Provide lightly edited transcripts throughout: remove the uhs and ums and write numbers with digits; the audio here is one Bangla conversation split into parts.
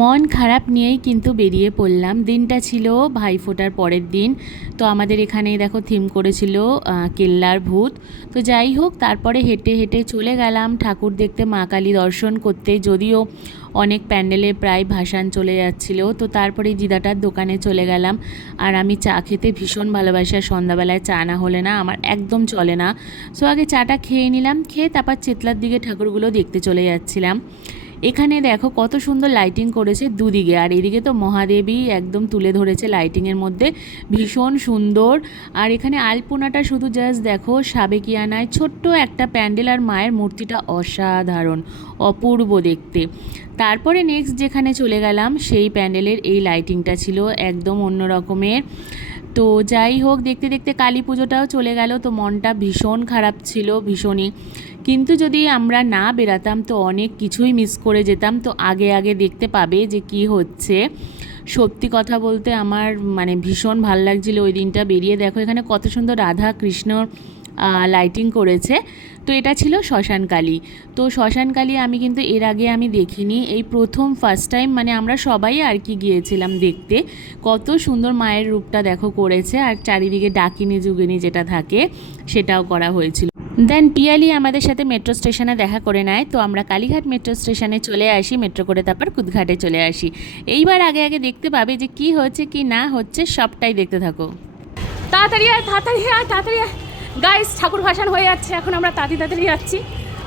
মন খারাপ নিয়েই কিন্তু বেরিয়ে পড়লাম। দিনটা ছিল ভাইফোঁটার পরের দিন। তো আমাদের এখানে দেখো থিম করেছিল কেল্লার ভূত। তো যাই হোক, তারপরে হেঁটে হেঁটে চলে গেলাম ঠাকুর দেখতে, মা কালী দর্শন করতে। যদিও অনেক প্যান্ডেলে প্রায় ভাসান চলে যাচ্ছিল, তো তারপরে দিদাটার দোকানে চলে গেলাম। আর আমি চা খেতে ভীষণ ভালোবাসি, আর সন্ধ্যাবেলায় চা না হলে না আমার একদম চলে না। সো আগে চাটা খেয়ে নিলাম, খেয়ে তারপর চেতলার দিকে ঠাকুরগুলো দেখতে চলে যাচ্ছিলাম। এখানে দেখো কত সুন্দর লাইটিং করেছে দুদিকে, আর এদিকে তো মহাদেবী একদম তুলে ধরেছে লাইটিংয়ের মধ্যে, ভীষণ সুন্দর। আর এখানে আলপনাটা শুধু জাস্ট দেখো, সাবেকিয়ানায় ছোট্ট একটা প্যান্ডেল, আর মায়ের মূর্তিটা অসাধারণ, অপূর্ব দেখতে। তারপরে নেক্সট যেখানে চলে গেলাম, সেই প্যান্ডেলের এই লাইটিংটা ছিল একদম অন্য রকমের। তো যাই হোক, দেখতে দেখতে কালী পুজোটাও চলে গেল। তো মনটা ভীষণ খারাপ ছিল, ভীষণই। কিন্তু যদি আমরা না বেরাতাম তো অনেক কিছুই মিস করে যেতাম। তো আগে আগে দেখতে পাবে যে কি হচ্ছে। সত্যি কথা বলতে আমার মানে ভীষণ ভাল লাগছিল ওই দিনটা বেরিয়ে। দেখো এখানে কত সুন্দর রাধা কৃষ্ণ লাইটিং করেছে। তো এটা ছিল শ্মশানকালী। তো শ্মশানকালী আমি কিন্তু এর আগে আমি দেখিনি, এই প্রথম ফার্স্ট টাইম মানে আমরা সবাই আর কি গিয়েছিলাম দেখতে। কত সুন্দর মায়ের রূপটা দেখো করেছে, আর চারিদিকে ডাকিনী যুগিনী যেটা থাকে সেটাও করা হয়েছিল। দেন পিয়ালি আমাদের সাথে মেট্রো স্টেশনে দেখা করে নেয়। তো আমরা কালীঘাট মেট্রো স্টেশনে চলে আসি, মেট্রো করে তারপর কুদঘাটে চলে আসি। এইবার আগে আগে দেখতে পাবে যে কি হচ্ছে কি না হচ্ছে, সবটাই দেখতে থাকো। তাড়াতাড়ি আয়, তাড়াতাড়ি আয়, তাড়াতাড়ি আয়। গাইস, ঠাকুর ভাসান হয়ে যাচ্ছে, এখন আমরা তাড়াতাড়ি যাচ্ছি।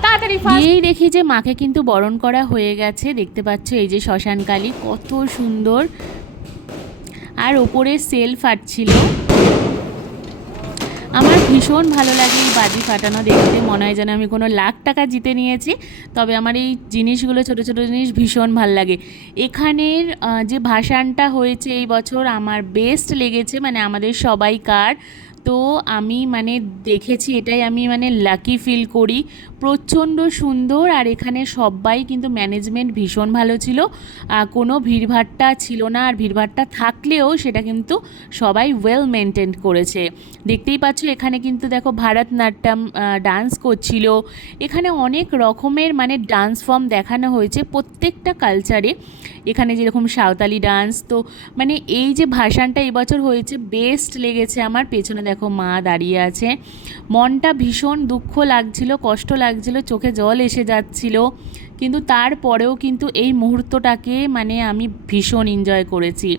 তাড়াতাড়ি গিয়েই দেখি যে মাকে কিন্তু বরণ করা হয়ে গেছে। দেখতে পাচ্ছ এই যে শ্মশানকালী কত সুন্দর, আর ওপরে সেল ফাটছিল। আমার ভীষণ ভালো লাগে এই বাজি ফাটানো দেখতে, মনে হয় যেন আমি কোনো লাখ টাকা জিতে নিয়েছি। তবে আমার এই জিনিসগুলো, ছোটো ছোটো জিনিস ভীষণ ভাল লাগে। এখানের যে ভাসানটা হয়েছে এই বছর আমার বেস্ট লেগেছে, মানে আমাদের সবাইকার। তো আমি মানে দেখেছি, এটাই আমি মানে লাকি ফিল করি। প্রচণ্ড সুন্দর, আর এখানে সবাই কিন্তু ম্যানেজমেন্ট ভীষণ ভালো ছিল, কোনো ভিড়ভাট্টা ছিল না। আর ভিড়ভাট্টা থাকলেও সেটা কিন্তু সবাই ওয়েল মেনটেন করেছে। দেখতেই পাচ্ছ এখানে কিন্তু দেখো ভারতনাট্যম ডান্স করছিল। এখানে অনেক রকমের মানে ডান্স ফর্ম দেখানো হয়েছে প্রত্যেকটা কালচারে। এখানে যেরকম সাঁওতালি ডান্স, তো মানে এই যে ভাসানটা এবছর হয়েছে বেস্ট লেগেছে আমার। পেছনে দেখো মা দাঁড়িয়ে আছে, মনটা ভীষণ দুঃখ লাগছিল, কষ্ট লাগছিল, চোখে জল এসে যাচ্ছিল। কিন্তু তারপরেও কিন্তু এই মুহূর্তটাকে মানে আমি ভীষণ এনজয় করেছি,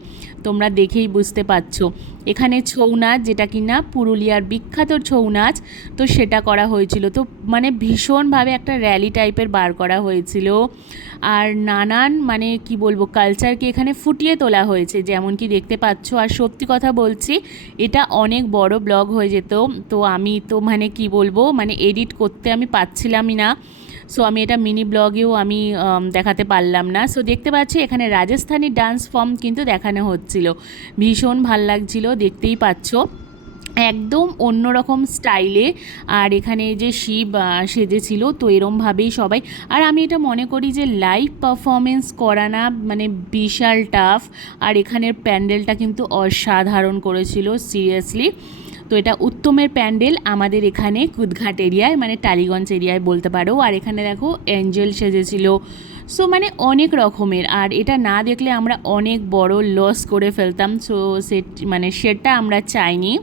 তোমরা দেখেই বুঝতে পারছো। এখানে ছৌ নাচ, যেটা কি না পুরুলিয়ার বিখ্যাত ছৌ নাচ, তো সেটা করা হয়েছিল। তো মানে ভীষণভাবে একটা র্যালি টাইপের বার করা হয়েছিল। আর নানান মানে কি বলবো কালচারকে এখানে ফুটিয়ে তোলা হয়েছে, যেমন কি দেখতে পাচ্ছ। আর সত্যি কথা বলছি, এটা অনেক বড় ব্লগ হয়ে যেত। তো আমি তো মানে কি বলবো, মানে এডিট করতে আমি পাচ্ছিলামই না। সো আমি এটা মিনি ব্লগেও আমি দেখাতে পারলাম না। সো দেখতে পাচ্ছি এখানে রাজস্থানি ডান্স ফর্ম কিন্তু দেখানো হচ্ছিল, ভীষণ ভাল লাগছিল, দেখতেই পাচ্ছ একদম অন্যরকম স্টাইলে। আর এখানে যে শিব সেজেছিল, তো এরমভাবেই সবাই। আর আমি এটা মনে করি যে লাইভ পারফরমেন্স করা না মানে বিশাল টাফ। আর এখানের প্যান্ডেলটা কিন্তু অসাধারণ করেছিল সিরিয়াসলি। তো এটা উত্তমের প্যান্ডেল আমাদের এখানে কুদঘাট এরিয়ায়, মানে টালিগঞ্জ এরিয়ায় বলতে পারো। আর এখানে দেখো অ্যাঞ্জেল সেজেছিল। সো মানে অনেক রকমের, আর এটা না দেখলে আমরা অনেক বড় লস করে ফেলতাম। সো মানে সেটা আমরা চাইনি।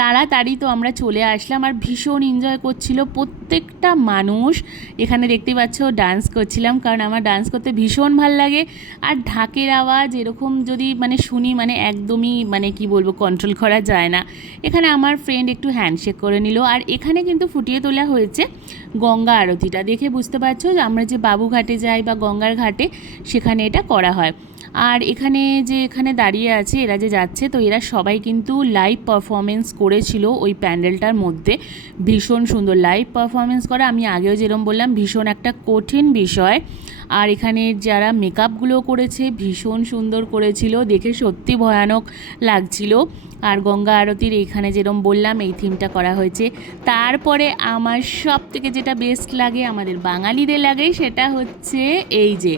তাড়াতাড়ি তো আমরা চলে আসলাম, আর ভীষণ এনজয় করছিল প্রত্যেকটা মানুষ। এখানে দেখতে পাচ্ছ ডান্স করছিলাম, কারণ আমার ডান্স করতে ভীষণ ভাল লাগে। আর ঢাকের আওয়াজ এরকম যদি মানে শুনি, মানে একদমই মানে কি বলবো কন্ট্রোল করা যায় না। এখানে আমার ফ্রেন্ড একটু হ্যান্ডশেক করে নিল। আর এখানে কিন্তু ফুটিয়ে তোলা হয়েছে গঙ্গা আরতিটা, দেখে বুঝতে পারছো যে আমরা যে বাবুঘাটে যাই বা গঙ্গার ঘাটে, সেখানে এটা করা হয়। আর এখানে যে এখানে দাঁড়িয়ে আছে এরা যে যাচ্ছে, তো এরা সবাই কিন্তু লাইভ পারফরমেন্স করেছিল ওই প্যান্ডেলটার মধ্যে। ভীষণ সুন্দর লাইভ পারফরমেন্স করা, আমি আগেও যেরকম বললাম ভীষণ একটা কঠিন বিষয়। আর এখানে যারা মেকআপগুলো করেছে ভীষণ সুন্দর করেছিল, দেখে সত্যি ভয়ানক লাগছিল। আর গঙ্গা আরতির এইখানে যেরকম বললাম এই থিমটা করা হয়েছে। তারপরে আমার সব থেকে যেটা বেস্ট লাগে, আমাদের বাঙালিদের লাগে, সেটা হচ্ছে এই যে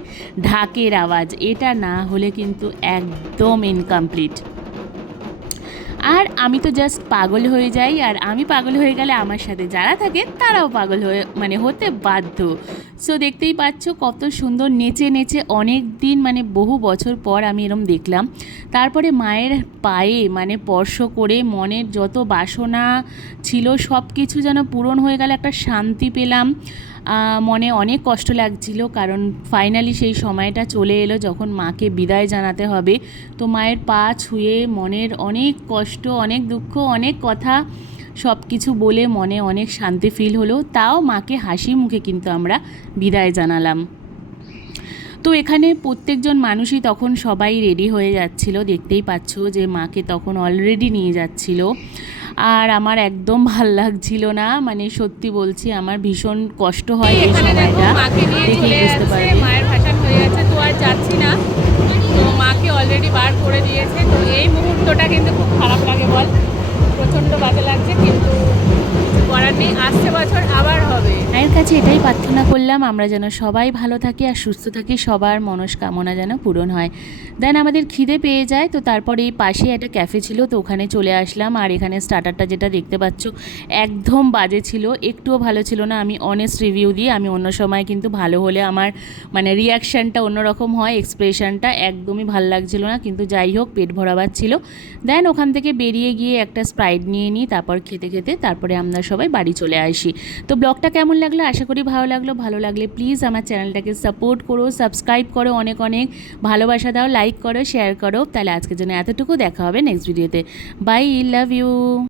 ঢাকের আওয়াজ। এটা না হলে কিন্তু একদম ইনকমপ্লিট। আর আমি তো জাস্ট পাগল হয়ে যাই, আর আমি পাগল হয়ে গেলে আমার সাথে যারা থাকে তারাও পাগল হয়ে মানে হতে বাধ্য। সো দেখতেই পাচ্ছ কত সুন্দর নেচে নেচে অনেক দিন মানে বহু বছর পর আমি এরম দেখলাম। তারপরে মায়ের পায়ে মানে স্পর্শ করে মনের যত বাসনা ছিল সব কিছু যেন পূরণ হয়ে গেল, একটা শান্তি পেলাম। মনে অনেক কষ্ট লাগছিল, কারণ ফাইনালি সেই সময়টা চলে এলো যখন মাকে বিদায় জানাতে হবে। তো মায়ের পা ছুঁয়ে মনের অনেক কষ্ট, অনেক দুঃখ, অনেক কথা সব কিছু বলে মনে অনেক শান্তি ফিল হলো। তাও মাকে হাসি মুখে কিন্তু আমরা বিদায় জানালাম। তো এখানে প্রত্যেকজন মানুষই তখন সবাই রেডি হয়ে যাচ্ছিল, দেখতেই পাচ্ছ যে মাকে তখন অলরেডি নিয়ে যাচ্ছিল। আর আমার একদম ভাল লাগছিল না, মানে সত্যি বলছি আমার ভীষণ কষ্ট হয় এই এখানে দেখো সময়টা, মাকে নিয়ে দেখেই চলে বুঝতে যাচ্ছে, পারবে। মায়ের ভাসান হয়ে যাচ্ছে, তো আর যাচ্ছি না। তো মাকে অলরেডি বার করে দিয়েছে। তো এই মুহূর্তটা কিন্তু খুব খারাপ লাগে বল, প্রচণ্ড বাজে লাগছে, কিন্তু কিছু করার নেই, আসছে বছর আবার হবে। মায়ের কাছে এটাই প্রার্থনা করলাম আমরা যেন সবাই ভালো থাকি আর সুস্থ থাকি, সবার মনস্কামনা যেন পূরণ হয়। দেন আমাদের খিদে পেয়ে যায়, তো তারপরে এই পাশে একটা ক্যাফে ছিল, তো ওখানে চলে আসলাম। আর এখানে স্টার্টারটা যেটা দেখতে পাচ্ছ একদম বাজে ছিল, একটুও ভালো ছিল না। আমি অনেস্ট রিভিউ দিই, আমি অন্য সময় কিন্তু ভালো হলে আমার মানে রিয়াকশানটা অন্যরকম হয়, এক্সপ্রেশনটা একদমই ভালো লাগছিল না, কিন্তু যাই হোক পেট ভরাবার ছিল। দেন ওখান থেকে বেরিয়ে গিয়ে একটা স্প্রাইট নিয়ে নিই, তারপর খেতে খেতে তারপরে আমরা সবাই বাড়ি চলে আসি। তো ব্লগটা কেমন লাগলো, আশা করি ভালো লাগলো। ভালো লাগলে প্লিজ আমার চ্যানেলটাকে সাপোর্ট করো, সাবস্ক্রাইব করো, অনেক অনেক ভালোবাসা দাও, লাইক করো, শেয়ার করো। তাহলে আজকের জন্য এতটুকু, দেখা হবে নেক্সট ভিডিওতে। Bye, love you.